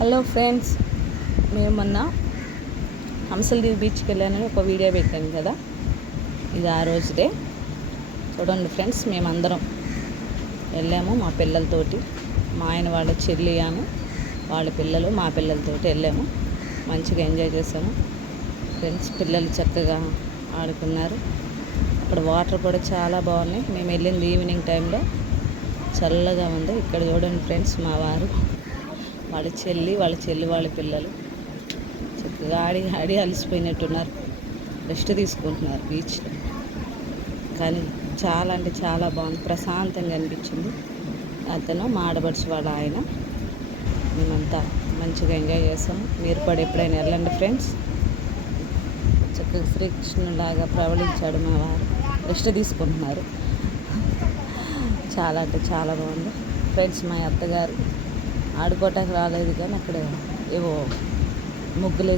Hello friends, మేము మొన్న హంసలదీవి బీచ్కి వెళ్ళానని ఒక వీడియో పెట్టాను కదా. ఇది ఆ రోజుదే. చూడండి ఫ్రెండ్స్, మేమందరం వెళ్ళాము మా పిల్లలతోటి. మా ఆయన వాళ్ళ చెల్లి ఆమె, వాళ్ళ పిల్లలు, మా పిల్లలతోటి వెళ్ళాము. మంచిగా ఎంజాయ్ చేసాము ఫ్రెండ్స్. పిల్లలు చక్కగా ఆడుకున్నారు. అక్కడ వాటర్ కూడా చాలా బాగున్నాయి. మేము వెళ్ళింది ఈవినింగ్ టైంలో, చల్లగా ఉంది. ఇక్కడ చూడండి ఫ్రెండ్స్, మా వారు, వాళ్ళ చెల్లి వాళ్ళ పిల్లలు చక్కగా ఆడి ఆడి అలసిపోయినట్టున్నారు. రెస్ట్ తీసుకుంటున్నారు బీచ్లో. కానీ చాలా అంటే చాలా బాగుంది, ప్రశాంతంగా అనిపించింది. అతను మా ఆడబడుచు వాళ్ళ ఆయన, మేమంతా మంచిగా ఎంజాయ్ చేస్తాము. మీరు కూడా ఎప్పుడైనా వెళ్ళండి ఫ్రెండ్స్. చక్కగా శ్రీకృష్ణులాగా ప్రవళించాడు మా వారు, రెస్ట్ తీసుకుంటున్నారు. చాలా అంటే చాలా బాగుంది ఫ్రెండ్స్. మా అత్తగారు ఆడుకోవటానికి రాలేదు, కానీ అక్కడ ఏవో ముగ్గులు